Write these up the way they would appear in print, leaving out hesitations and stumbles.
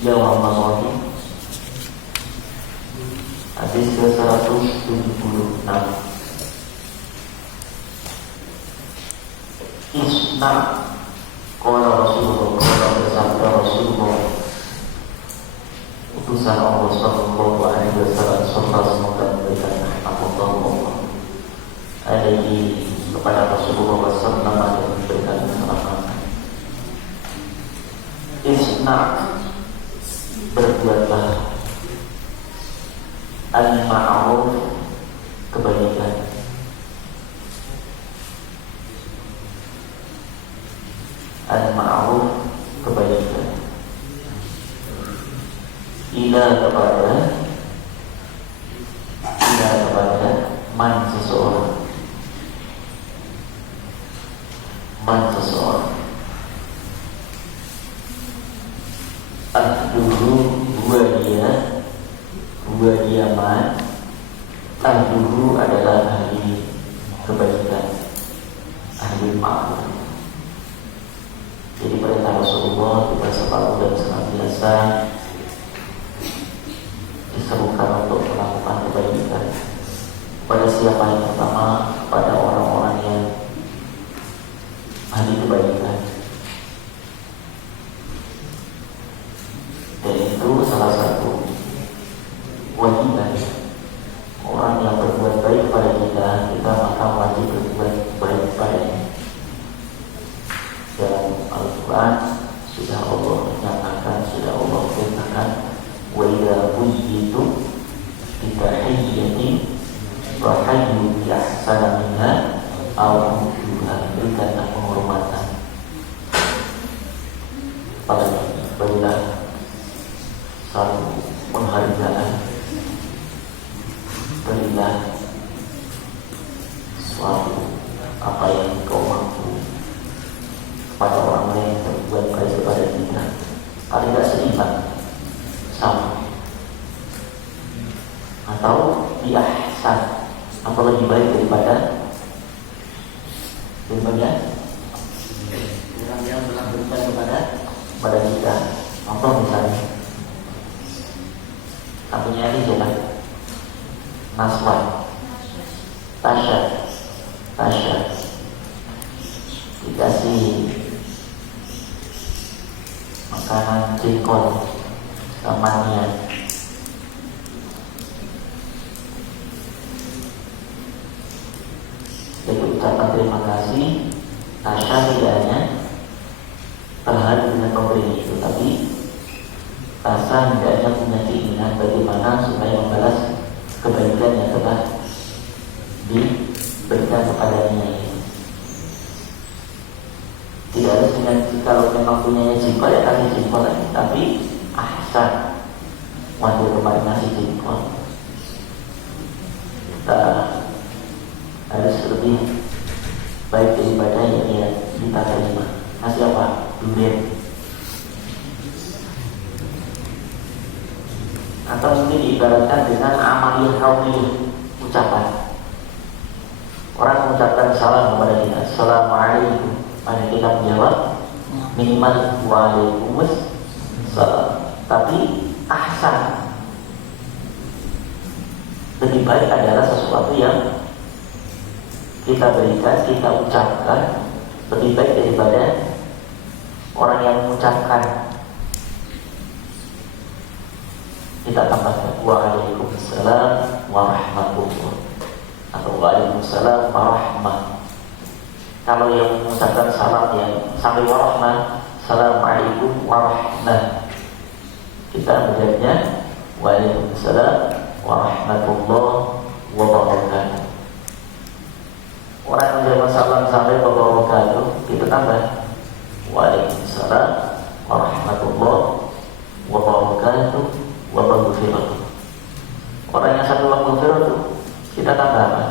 Jawab Masoni hadis ke-176. Isna qala Rasulullah, qala bersabda Rasulullah, utusan Allah sallallahu alaihi wasallam, semoga memberikan rahmat Allah alaihi kepada Rasulullah sallallahu alaihi wasallam, memberikan keselamatan. Isna, berbuatlah al-ma'ruf, kebaikan. Al-ma'ruf, kebaikan. Ila kepada man seseorang. Ahduhu, dua dia man. Ahduhu adalah ahli kebaikan, ahli ma'ruf. Jadi perintah Rasulullah kita selalu dan senantiasa diserukan untuk melakukan kebaikan. Pada siapa yang pertama? Pada orang-orang yang ahli kebaikan. Dan itu salah satu kewajiban orang yang berbuat baik pada kita maka wajib berbuat baik padanya. Dalam Al-Quran sudah Allah nyatakan, sudah Allah perintahkan, wa idza quyitum bi tahiyyatin wa hayyu bi ahsana minha aw rudduha, berikanlah penghormatan berilah satu penghargaan, berilah suatu apa yang kau mampu pada orang lain yang berbuat baik kepada kita. Kalau tidak seimbang, sama atau biahsan, atau lebih baik daripada orang yang telah berikan kepada kita. Contoh misalnya, artinya ini jelas Naswan, Tasya dikasih makanan jengkol temannya, jadi ucapan terima kasih. Tasya tidak hanya terharu dengan pemberi itu, tapi Tasya hendaknya punya keinginan bagaimana supaya membalas kebaikan yang telah diberikan kepadanya. Tidak harus dengan, kalau memang punya jengkol ya kasih jengkol lagi, tapi ahsan, waktu kemarin ngasih jengkol, kita harus lebih baik daripada yang kita terima. Ngasih apa? Durian. Atau mungkin diibaratkan dengan amaliyah kauliyah, ucapan. Orang mengucapkan salam kepada kita, assalamualaikum, pada kita menjawab minimal waalaikumsalam. Tapi ahsan, lebih baik adalah sesuatu yang kita berikan, kita ucapkan, lebih baik daripada orang yang mengucapkan. Kita tambahkan waalaikumsalam warahmatullah atau waalaikumsalam warahmah. Kalau yang mengucapkan salam yang sampai warahmah, assalamualaikum warahmah, kita menjawabnya Waalaikumsalam warahmatullahi wabarakatuh. Orang yang menjawab salam sampai wabarakatuh itu tambah Waalaikumsalam warahmatullahi wabarakatuh wabarakatuh. Orang yang satu wabarakatuh kita tambah apa?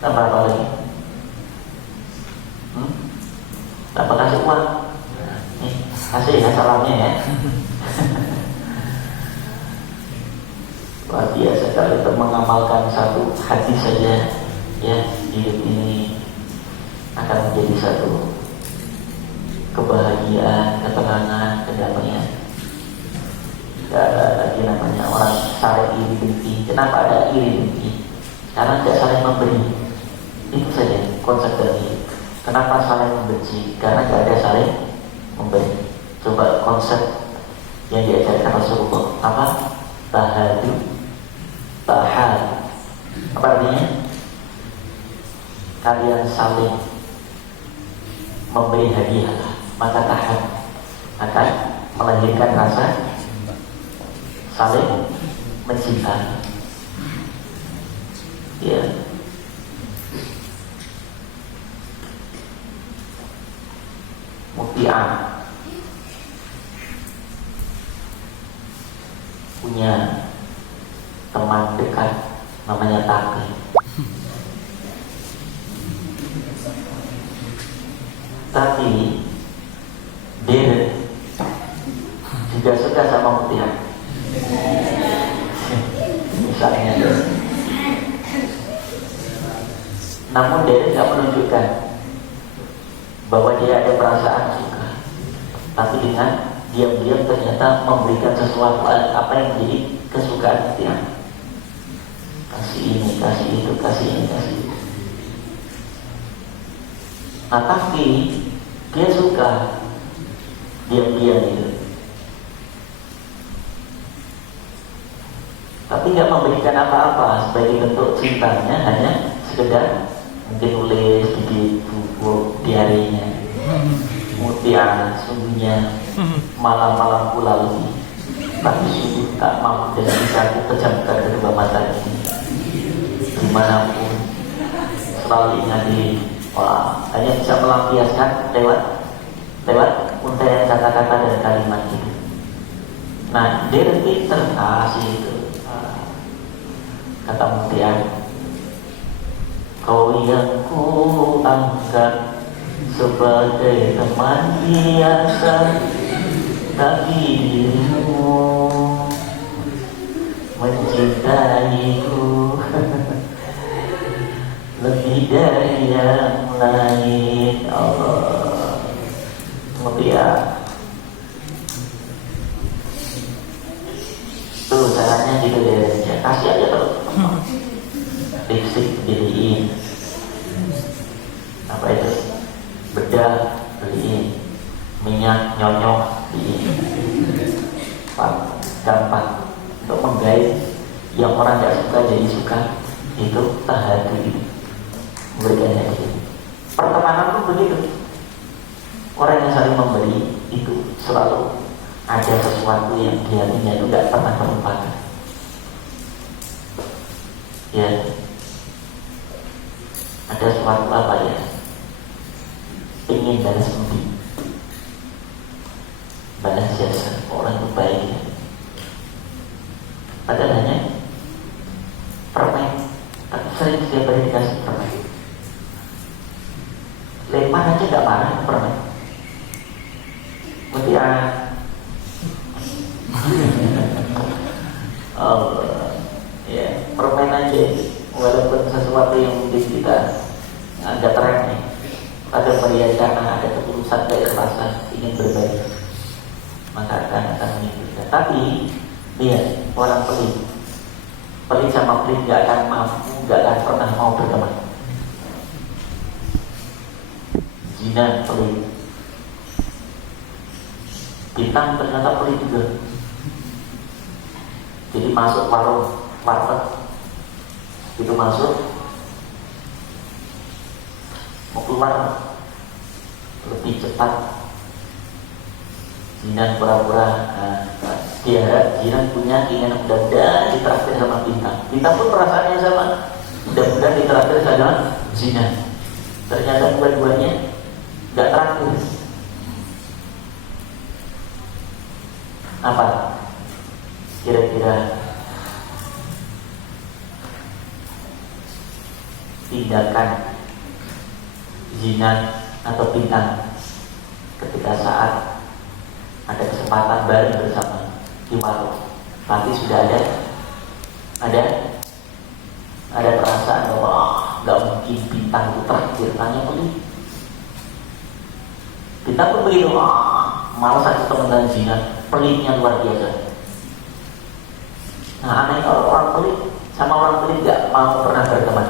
Tambah apa lagi? Tambah kasih uang. Nih, kasih ya salamnya ya. Luar biasa kalau kita mengamalkan satu hadis saja ya, hidup ini akan menjadi satu kebahagiaan, ketenangan, kedamaian. Tidak ada lagi namanya orang saling iri dengki. Kenapa ada iri dengki? Karena tidak saling memberi. Itu saja konsep dari kenapa saling membenci, karena tidak ada saling memberi. Coba konsep yang diajarkan Rasulullah apa? Tahadu, tahad. Apa artinya? Kalian saling memberi hadiah, maka tahad akan melahirkan rasa saling mencintai. Ya. Muti'ah punya teman dekat namanya Taqi. Tapi dia juga suka sama Muti'ah. Misalnya, namun dia tidak menunjukkan bahwa dia ada perasaan suka, tapi dengan diam-diam ternyata memberikan sesuatu apa yang menjadi kesukaan dia. Kasih ini, kasih itu, kasih ini, kasih itu. Nah, tapi dia suka diam-diam itu, tapi nggak memberikan apa-apa sebagai bentuk cintanya, hanya sekedar mungkin nulis di buku diarinya. Muti'ah sungguhnya malam-malam ku lalui, tapi sungguh tak mampu dan bisa aku pejamkan kedua mata ini. Dimanapun selalu ingat di hanya bisa melampiaskan lewat untaian kata-kata dan kalimat itu. Nah, dia lebih terkasih itu. Kata Muti'ah, kau yang ku angkat sebagai teman biasa, tapi dirimu mencintaiku lebih dari yang lain. Allah, Muti'ah. Tuh caranya gitu deh, kasih aja terus. Lipstick beliin, apa itu, bedah beliin, minyak nyonyok beliin. Gampang untuk menggait yang orang tidak suka jadi suka. Itu tahadu itu, memberikan hadiah. Pertemanan pun begitu. Orang yang saling memberi itu selalu ada sesuatu yang di hatinya itu tidak pernah terlupakan. Ya, ada sesuatu apa ya, ingin balas budi, balas jasa. Orang itu baik ya, padahal hanya permen, tapi sering setiap hari dikasih permen. Lempar aja gak marah permen. Muti'ah. Allah, ya, permen aja, walaupun sesuatu yang mungkin kita agak remeh, ada perhiasan, ada ketulusan, keikhlasan, ingin berbagi, maka akan menimbulkan. Tapi lihat, orang pelit sama pelit gak akan mampu, gak akan pernah mau berteman. Zina pelit, bintang ternyata pelit juga. Jadi masuk warung, warteg, itu masuk, mau keluar lebih cepat Jinan pura-pura. Dia harap jinan punya keinginan mudah-mudahan ditraktir sama bintang. Bintang pun perasaannya sama, mudah-mudahan ditraktir sama jinan. Ternyata dua-duanya nggak traktir. Apa kira-kira tindakan jinan atau bintang ketika saat ada kesempatan bareng bersama di warung, tapi sudah ada perasaan bahwa nggak mungkin bintang itu terakhir, tanya pelit. Bintang pun begitu, malah satu teman jinan pelitnya luar biasa. Nah, aneh kalau orang pelit sama orang pelit nggak mau pernah berteman.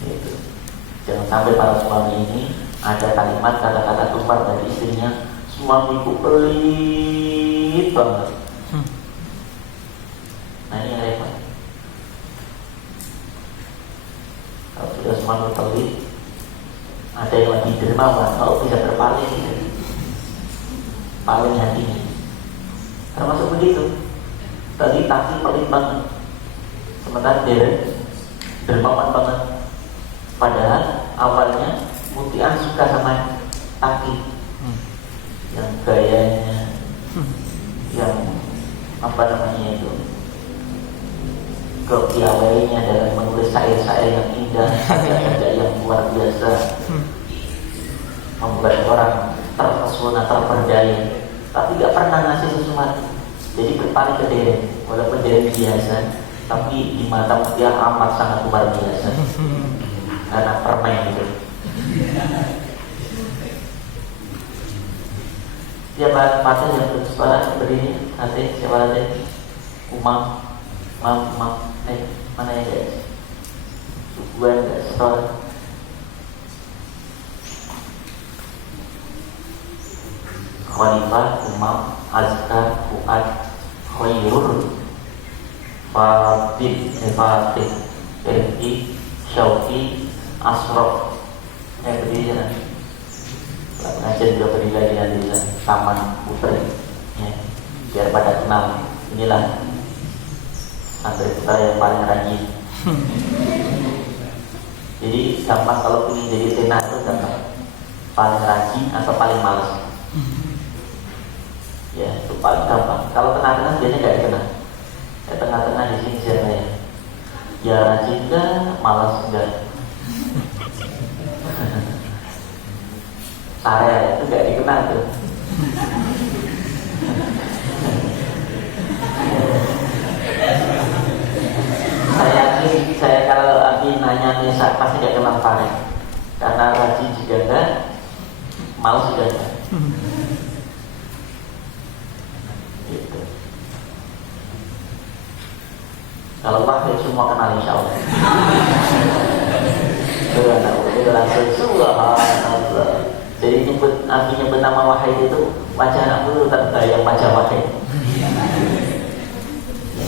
Gitu. Jangan sampai para suami ini ada kalimat kata-kata keluar dari istrinya, suamiku pelit banget. Nah, ini yang repot. Kalau sudah suami pelit, ada yang lebih dermawan, kalau bisa berpaling, paling hatinya. Termasuk begitu. Tadi taki pelit banget, sementara dermawan banget. Padahal awalnya Mutian suka sama Taki, yang gayanya, yang itu, kepiawainya dalam menulis syair-syair yang indah, saja yang luar biasa, membuat orang terpesona, terperdaya. Tapi gak pernah ngasih sesuatu, jadi berpaling ke Deren. Walaupun Deren biasa, tapi di mata Mutian amat sangat luar biasa. Karena permain itu. Siapa mata yang bersuara berdiri? Hati siapa hati? Umam, mana ya guys? Gue nggak setor. Khalifah, Umam, Azkar, Fuad, Khairul, Fatih, Erki, Syauki, Asrof. Berdiri ya. Pengajian juga berdiri lagi nanti di Taman Putri ya. Biar pada kenal. Inilah santri putra yang paling rajin. Jadi gampang kalau ingin jadi tena itu gampang. Paling rajin atau paling malas. Ya, itu paling gampang. Kalau tengah-tengah biasanya nggak dikenal. Ya, tengah-tengah di sini siapa ya? Ya rajin enggak, malas enggak. Saya itu gak dikenal tuh. Saya kalau Abi nanya Nisa pasti gak kenal Farid, karena rajin juga enggak, malas juga enggak. Gitu. Kalau Wahid semua kenal insya Allah. Itu langsung subhanallah. Jadi Abi nyebut nama Wahid itu wajah anak dulu terbayang wajah Wahid.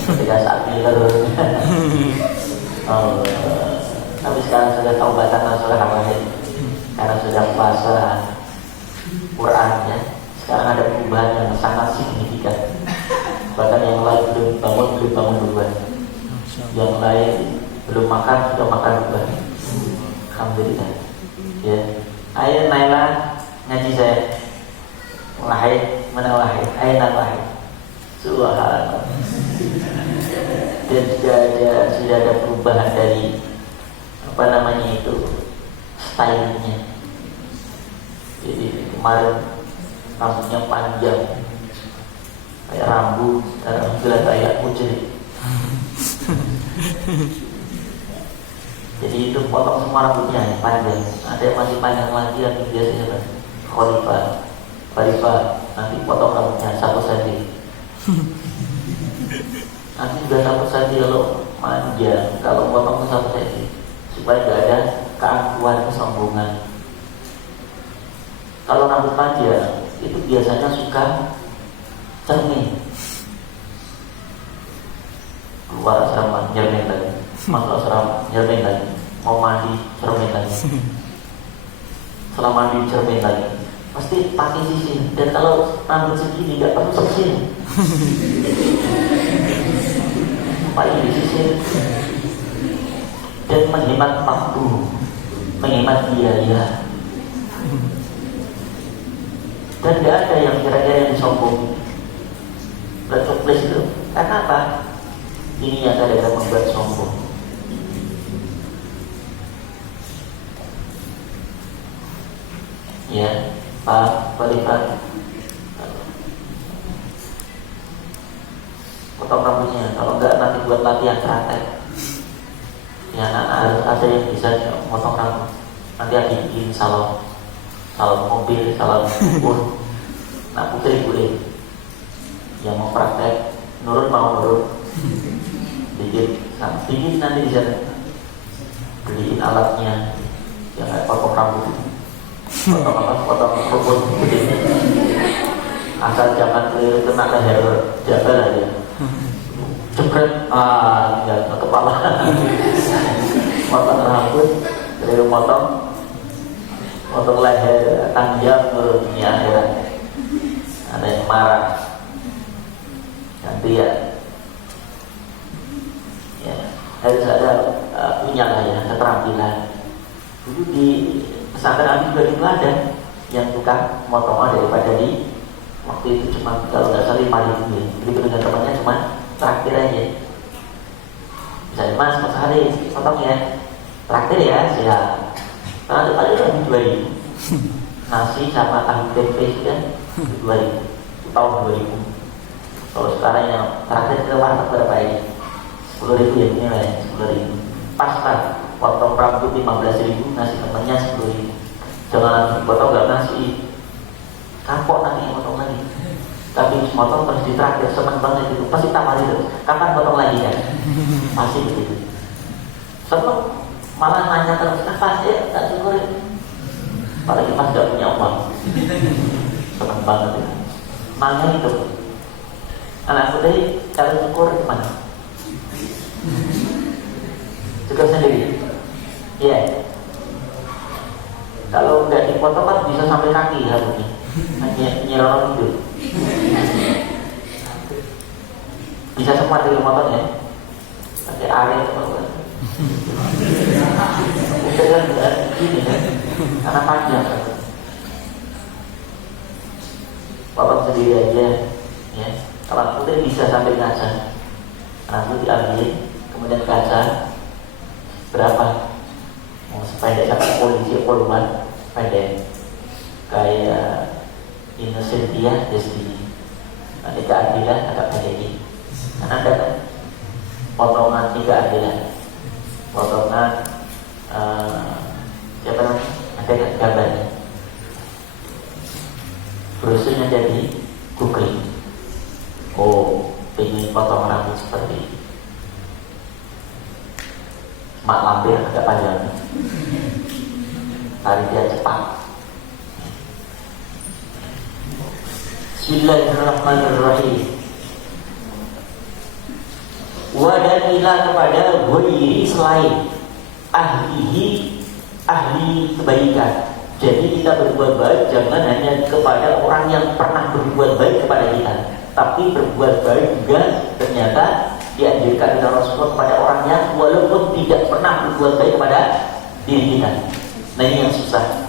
Ketika saat Miller. Tapi sekarang sudah taubatan Rasulullah Wahid, karena sudah puasa Quran ya. Sekarang ada perubahan yang sangat signifikan. Bahkan yang lain belum bangun duluan. Yang lain belum makan sudah makan duluan. Alhamdulillah. Ya. Ayo Naila ngaji saya. Wahid, mana Wahid? Ayo Wahid. Subhanallah. Dan sudah ada perubahan dari stylenya. Jadi kemarin rambutnya panjang kayak rambut, sekarang sudah kayak kucing. Jadi itu potong semua rambutnya yang panjang. Ada yang masih panjang lagi, yang biasanya kan Khalifah nanti potong rambutnya 1 cm. Nanti sudah 1 cm kalau panjang, kalau potong ke 1 cm supaya tidak ada keangkuhan, kesombongan. Kalau rambut panjang itu biasanya suka cermin, keluar asrama nyermin lagi, masuk asrama nyermin lagi, mau mandi cermin lagi, setelah mandi cermin lagi, pasti pakai sisir. Dan kalau rambut segini nggak perlu sisir, pakai sisir. Dan menghemat waktu, menghemat biaya. Dan tidak ada yang kira-kira yang disombong. Bercoklis itu karena apa? Ini yang kadang-kadang membuat sombong. Ya, Pak Balipan potong rambutnya. Kalau enggak nanti buat latihan praktek. Ya, harus ada yang bisa potong rambut. Nanti ada bikin salon mobil, salon ukur. Nah, putri boleh. Yang mau praktek, nurun mau nurun. Bikin nanti bisa beliin alatnya. Yang kayak potong rambut. Potong rumput begini. Asal jangan keliru kena leher jabal aja. Jebret, tinggal ke kepala. Potong rambut, keliru potong leher, tanggung turun ini akhirat. Ada yang marah. Nanti ya harus ada punya lah ya keterampilan. Dulu di pesantren juga itu ada yang tukang motongan daripada di waktu itu cuma kalau nggak salah 5.000 ya. Jadi dengan temannya cuma traktir aja. Misalnya Mas hari potong ya, traktir ya siap. Karena paling lebih 2.000 nasi sama tahu tempe sudah 2.000 tahun 2000. Kalau sekarang yang traktir ke warteg berapa ini? 10.000 ya nilai 10.000. Pas kan potong rambut 15.000, nasi temennya 10.000. Jangan potong nggak nasi kapok nanti potong lagi. Tapi potong terus ditraktir seneng banget itu. Pasti tawarin terus. Kapan potong lagi kan? Pasti begitu. Seneng malah nanya terus kapan ya tak syukurin. Apalagi pas gak punya uang. Seneng banget itu. Nanya itu. Anakku tadi cara syukur gimana? Syukur sendiri. Iya. Kalau nggak dipotong kan bisa sampai kaki harusnya. Nyerorong hidup. Bisa semua dipotong ya. Pakai aren atau udah kan gini kan. Karena panjang kan. Potong sendiri aja. Ya. Kalau putih bisa sampai kaca. Rambut diambil, kemudian kaca berapa? Mau sepedek sampai polisi puluhan pendek kayak Innocentia jadi nanti keadilan agak pendek ini. Karena ada kan potongan keadilan, potongan siapa namanya? Ada kan gambarnya. Brosurnya jadi googling. Oh, pengen potong rambut seperti ini. Mak lampir agak panjang. Tarik dia cepat. Bismillahirrahmanirrahim. Wadanilah kepada ghairi selain ahli kebaikan. Jadi kita berbuat baik jangan hanya kepada orang yang pernah berbuat baik kepada kita, tapi berbuat baik juga ternyata dianjurkan oleh Rasulullah kepada orang yang walaupun tidak pernah berbuat baik kepada diri kita. Nah ini yang susah.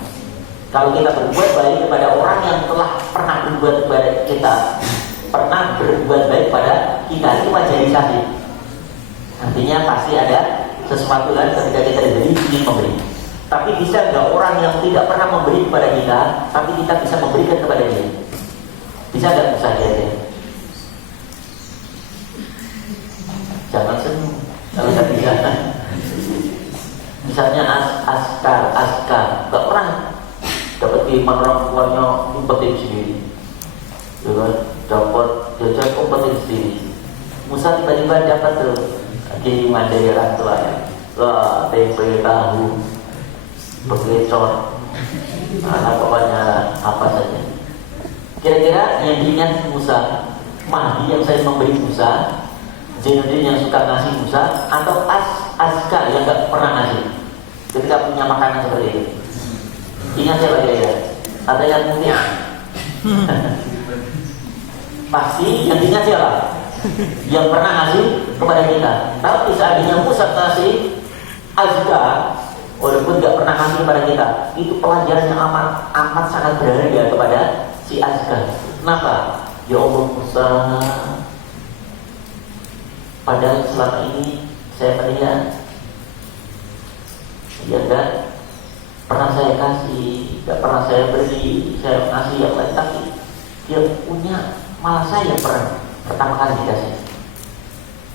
Kalau kita berbuat baik kepada orang yang telah pernah berbuat kepada kita, pernah berbuat baik kepada kita, itu wajarisasi. Artinya pasti ada sesuatu kan ketika kita diberi ingin memberi. Tapi bisa nggak orang yang tidak pernah memberi kepada kita, tapi kita bisa memberikan kepada dia? Bisa nggak? Bisa dia. Jangan senyum kalau tidak bisa. Misalnya askar nggak pernah dapat kiriman orang tuanya umpetin sendiri, dapat jajan umpetin sendiri. Musa tiba-tiba dapat tuh kiriman dari orang tuanya, wah tempe tahu, bekecor, pokoknya apa saja. Kira-kira yang diingat Musa, Mahdi yang saya memberi Musa, Zainuddin yang suka ngasih Musa, atau Aska yang gak pernah ngasih ketika punya makanan seperti itu? Ingat siapa kira-kira? atau yang mulia? Pasti yang diingat siapa? Yang pernah ngasih kepada kita. Tapi seandainya pusat ngasih azkar, walaupun nggak pernah ngasih kepada kita, itu pelajaran yang amat sangat berharga kepada si azkar. Kenapa? Ya Allah Musa, padahal selama ini saya melihat ya enggak pernah saya kasih, enggak pernah saya beri, saya kasih yang lain, tapi dia punya, malah saya pernah pertama kali dikasih.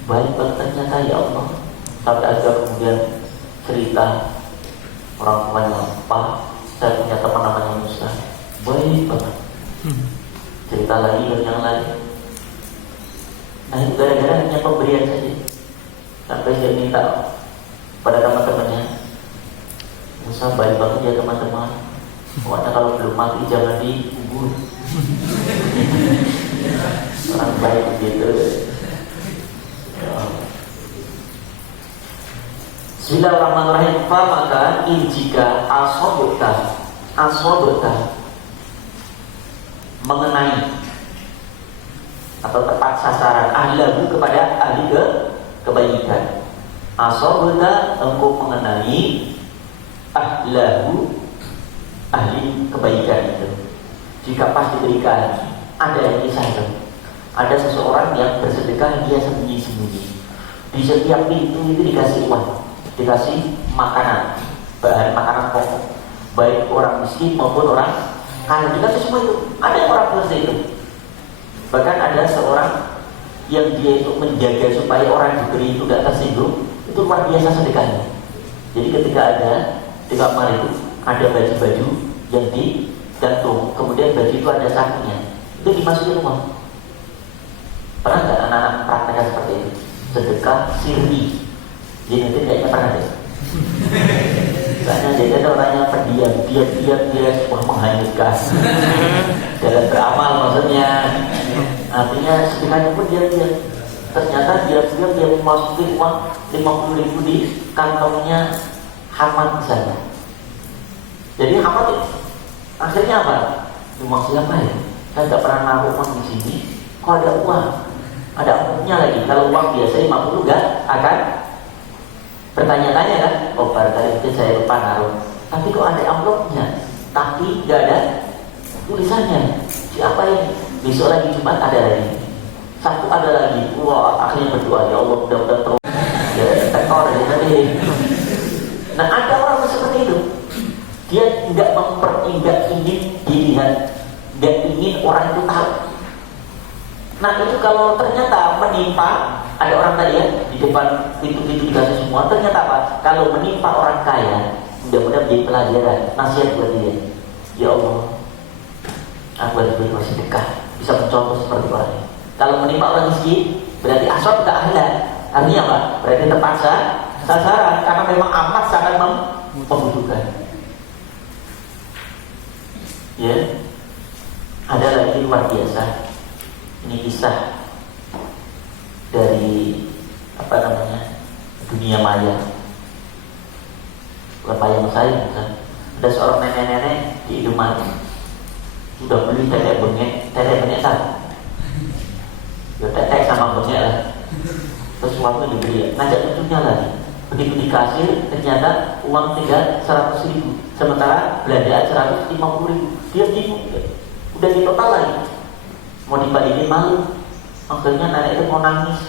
Baik banget ternyata ya Allah. Sampai ada kemudian cerita orang tuanya, Pak, saya punya teman namanya Musa, baik banget. Cerita lagi dan yang lain. Nah itu gara-gara hanya pemberian saja. Sampai saya minta pada teman-temannya, Musa baik banget ya teman-teman, pokoknya kalau belum mati jangan dikubur. Orang baik begitu ya. Bismillahirrahmanirrahim. Maka jika asobota mengenai atau tepat sasaran ahlahu kepada ahli kebaikan. Asobota engkau mengenai ahlahu ahli kebaikan itu. Jika pas diberikan, ada yang kisah itu. Ada seseorang yang bersedekah, dia sembunyi-sembunyi. Di setiap pintu itu dikasih uang, dikasih makanan, bahan makanan pokok, baik orang miskin maupun orang kaya, dikasih semua itu. Ada orang seperti itu. Bahkan ada seorang yang dia itu menjaga supaya orang diberi itu tidak tersinggung, itu luar biasa sedekahnya. Jadi ketika ada di kamar itu ada baju-baju yang digantung, kemudian baju itu ada sakunya, itu dimasukin uang. Pernah nggak anak-anak praktekkan seperti itu? Sedekah sirri. Jadi nanti kayaknya pernah deh. Karena dia ada orang yang pendiam, dia semua menghanyutkan dalam beramal maksudnya. Artinya sedekahnya pun dia ternyata dia memasuki uang 50.000 di kantongnya Hamad di sana. Jadi Hamad akhirnya apa? Uang siapa ya? Saya nggak pernah naruh uang di sini. Kok ada uang? Ada amplopnya lagi. Kalau uang biasa 50 nggak akan bertanya-tanya kan? Oh barangkali mungkin saya lupa naruh. Tapi kok ada amplopnya? Tapi nggak ada tulisannya. Siapa ini? Besok lagi Jumat ada lagi. Sabtu ada lagi. Wah akhirnya berdoa, ya Allah mudah-mudahan terus. Ya tekor dari tadi. Nah ada orang seperti itu. Dia nggak ingin dilihat, nggak ingin orang itu tahu. Nah itu kalau ternyata menimpa, ada orang tadi ya di depan pintu-pintu dikasih semua. Ternyata apa? Kalau menimpa orang kaya, mudah-mudahan menjadi pelajaran, nasihat buat dia. Ya Allah, aku harus bersedekah, bisa mencontoh seperti orang ini. Kalau menimpa orang miskin, berarti asal tak ada. Artinya apa? Berarti terpaksa sasaran, karena memang amat sangat membutuhkan. Ya, ada lagi luar biasa. Ini kisah dari dunia maya. Bukan maya saya, ada seorang nenek-nenek di Indomaret sudah beli tetek bengek satu. Ya tetek sama bengek lah. Sesuatu dibeli, ngajak cucunya lagi. Begitu dikasih, ternyata uang tinggal 100.000, sementara belanjaan 150.000. Dia bingung, udah di total lagi. Mau dibalikin malu, maksudnya nenek itu mau nangis,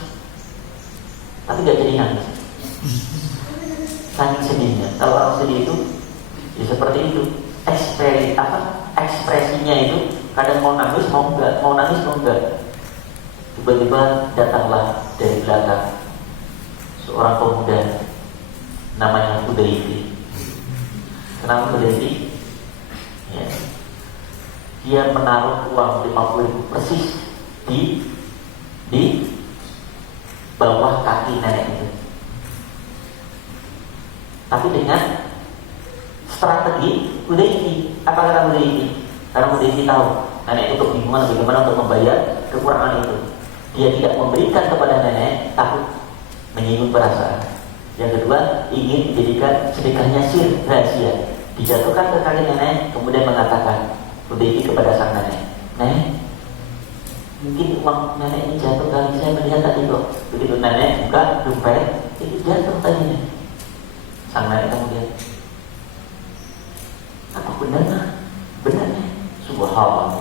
tapi gak jadi nangis. Saking sedihnya. Kalau orang sedih itu, ya seperti itu. Ekspresinya itu kadang mau nangis, mau enggak. Tiba-tiba datanglah dari belakang seorang pemuda namanya Hudayfi. Kenapa Hudayfi? Ya. Dia menaruh uang 50.000 persis di bawah kaki nenek itu. Tapi dengan strategi Hudayfi. Apa kata Hudayfi? Karena Hudayfi tahu nenek itu kebingungan bagaimana untuk membayar kekurangan itu. Dia tidak memberikan kepada nenek, takut menyinggung perasaan. Yang kedua, ingin menjadikan sedekahnya sir, rahasia. Dijatuhkan ke kaki nenek, kemudian mengatakan, Hudayfi kepada sang nenek, "Nenek, mungkin uang nenek ini jatuh kali, saya melihat tadi kok." Begitu nenek buka dompet, itu jatuh tadi nih. Sang nenek kemudian, "Apa benar nak? Benar nih." Subhanallah.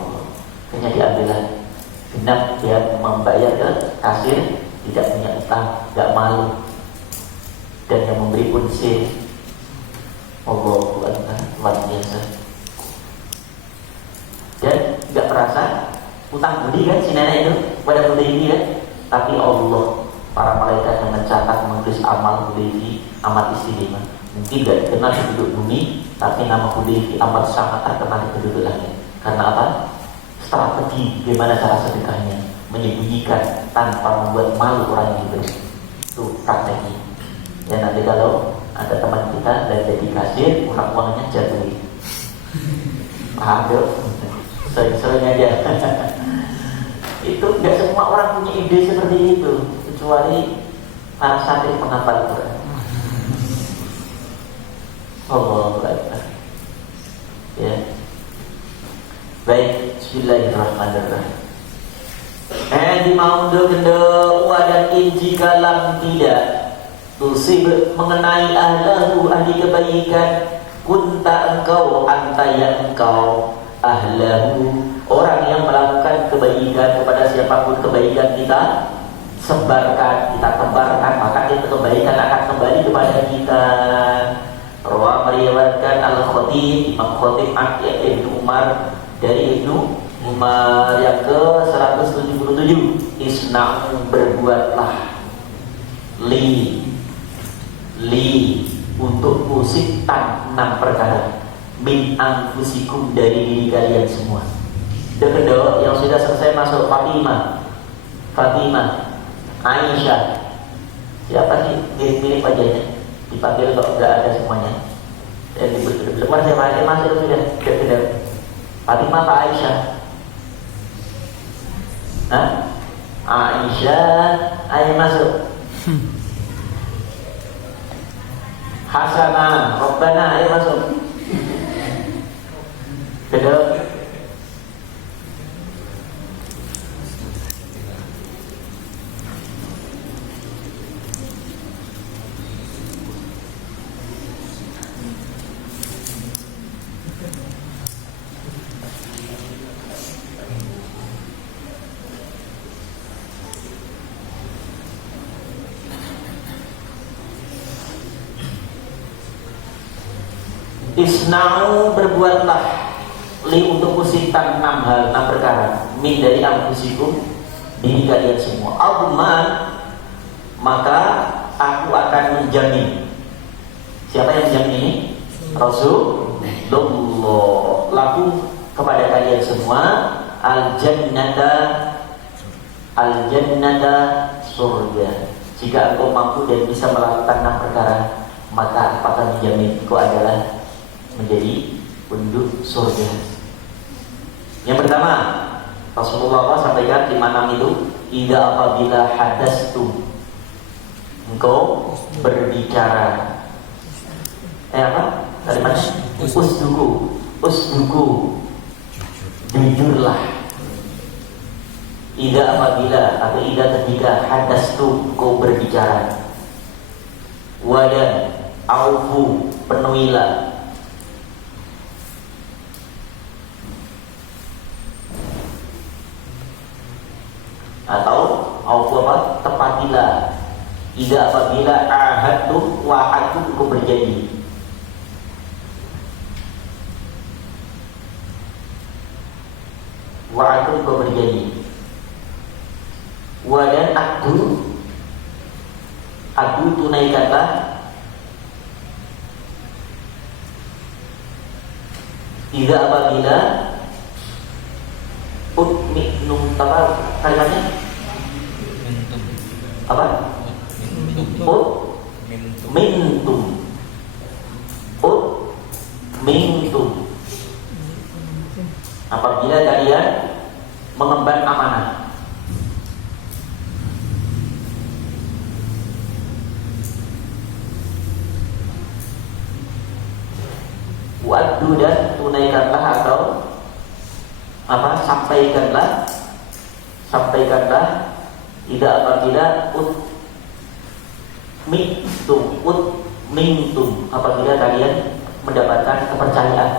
Akhirnya diambillah. Genap dia membayar ke kasir, tidak punya utang, tidak malu. Dan yang memberi pun sir. Allahu Akbar, luar biasa. Dan tidak merasa utang budi kan si nenek itu pada Hudayfi kan. Tapi Allah, para malaikat yang mencatat menulis amal Hudayfi amat istimewa. Mungkin tidak dikenal di penduduk bumi, tapi nama Hudayfi amat sangat terkenal di penduduk langit. Karena apa? Strategi bagaimana cara sedekahnya, menyembunyikan tanpa membuat malu orang yang diberi. Itu strategi. Ya nanti kalau ada teman kita dan jadi kasir, uangnya jatuh. Paham tuh? Sering-sering aja. Itu nggak semua orang punya ide seperti itu, kecuali para santri penghafal Quran. Allahu Akbar. Ya. Baik, bismillahirrahmanirrahim. Di maundo kendo wadan jika lam tidak tusib mengenai ahlahu ahli kebaikan, kunta engkau antaya engkau ahlahu orang yang melakukan kebaikan kepada siapapun kebaikan kita sebarkan, kita tebarkan, maka itu kebaikan akan kembali kepada kita. Rawi meriwayatkan Al-Khatib Imam Khatib Ibnu Umar dari Ibnu Umar yang ke 177, isna'u berbuatlah li untuk musitan 6 perkara min anfusikum dari diri kalian semua. Dan kedua yang sudah selesai masuk Fatimah, Aisyah, siapa sih mirip-mirip aja ya? Dipanggil kok nggak ada semuanya. Dan di luar siapa aja masuk sudah. Fatimah apa Aisyah? Aisyah, ayo masuk. Hasanah, Rabbana, ayo masuk. Kedua. Isna'u berbuatlah li untuk musitan 6 hal, 6 perkara min dari anfusikum diri kalian semua. Al-man, maka aku akan menjamin. Siapa yang menjamin ini? Rasulullah. Laku kepada kalian semua al-jannata surga. Jika engkau mampu dan bisa melakukan 6 perkara, maka aku akan menjamin engkau adalah menjadi penduduk surga. Yang pertama, Rasulullah sampaikan di manam itu, idza apabila hadastum, engkau berbicara. Apa? Kalimatnya usduku, jujurlah. Idza apabila atau idza ketika hadastum, engkau berbicara. Wadan aufu, penuhilah. Atau aufu apa? Tepatilah. Idza apabila ahadtu wa'adtu, engkau berjanji. Wa'adtu, engkau berjanji. Wa dan adu tunaikanlah. Idza apabila utminum, apa kalimatnya? Apa? Mintum. Apabila kalian mengemban amanah. Wa'addu dan tunaikanlah atau sampaikanlah tidak apabila mintum apabila kalian mendapatkan kepercayaan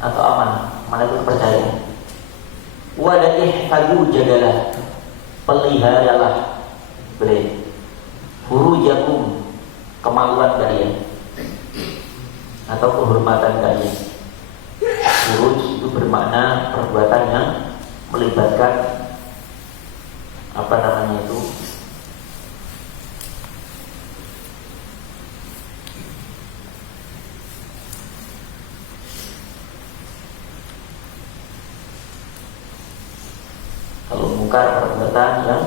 atau amanah. Mana itu kepercayaan? Wada'ihfadu jagalah, peliharalah furujakum, kemaluan kalian atau kehormatan kalian. Furuj itu bermakna perbuatan yang melibatkan apa namanya itu, kalau mungkar perbuatan yang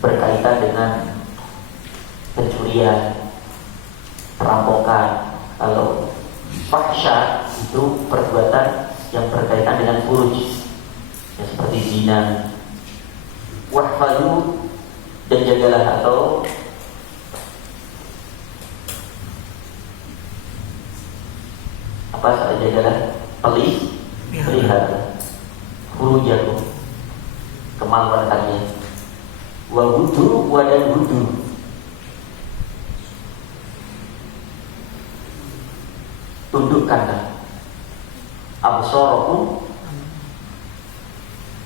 berkaitan dengan pencurian, perampokan. Kalau fahsya itu perbuatan yang berkaitan dengan furuj, ya, seperti zina. Wahfadu, dan jagalah atau apa saja, jagalah, pelihara furujakum, kemaluan kalian. Wa wudu, wadan wudu, tundukkanlah absarakum,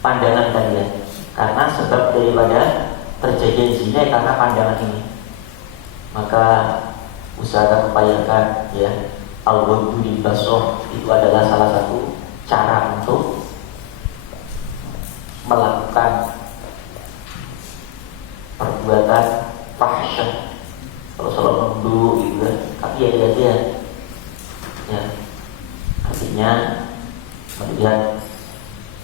pandangan kalian, karena sebab daripada terjadinya zina karena pandangan ini. Maka usahakan, upayakan, ya, al-wudu bil basar itu adalah salah satu cara untuk melakukan perbuatan fahsyah. Kalau salah nunduk gitu kan, tapi ya, artinya melihat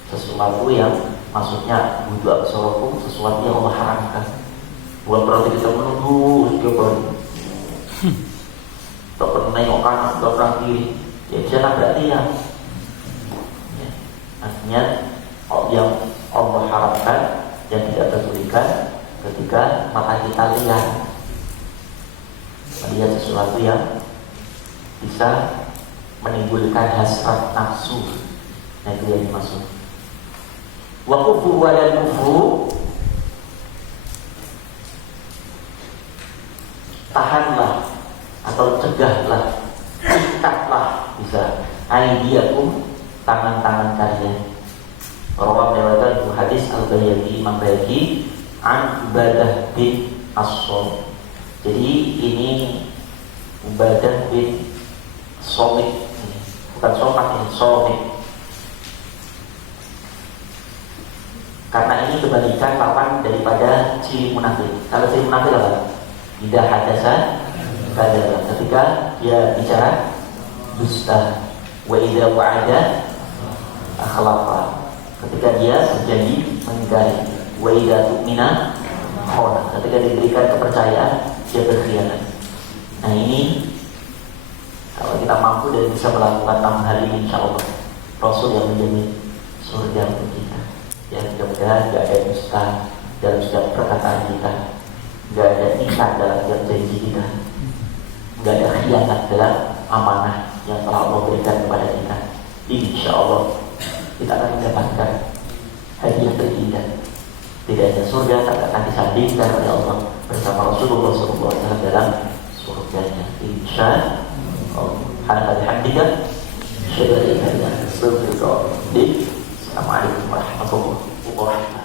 sesuatu yang maksudnya wudu absarakum, sesuatu yang Allah haramkan. Bukan berarti kita menunduk setiap hari, tak pernah nengok kanan, tak pernah kiri, ya jangan berarti ya. Artinya yang Allah haramkan yang tidak tertuliskan ketika mata kita melihat sesuatu yang bisa menimbulkan hasrat nafsu. Nah, itu yang dimaksud. Wa kufur wa dan kufur, tahanlah atau cegahlah, ikatlah, bisa aidiakum, tangan-tangan kalian. Rawab lewatan hadis Al-Bayhaqi, Imam Bayhaqi, an Ubadah bin As-Somit. Jadi ini Ubadah bin Somit, bukan Somat, ini Somit. Karena ini kebalikan lawan daripada ciri munafik. Kalau ciri munafik apa? Tidak hadasa kadzaba, ketika dia bicara dusta. Wa idza wa'ada akhlafa, ketika dia berjanji mengingkari. Wa idza tu'mina khana, ketika diberikan kepercayaan dia berkhianat. Nah, ini kalau kita mampu dan bisa melakukan 6 hal ini, insyaallah Rasul yang menjamin surga untuk kita. Ya, mudah-mudahan tidak ada dusta dalam setiap perkataan kita, tidak ada ikat dalam setiap janji kita, tidak ada khianat dalam amanah yang telah Allah berikan kepada kita. Insyaallah kita akan mendapatkan hadiah terindah. Tidak hanya surga, tapi akan disandingkan oleh Allah bersama Rasulullah SAW dalam surganya. Insyaallah. Alhamdulillah. Assalamualaikum warahmatullahi wabarakatuh.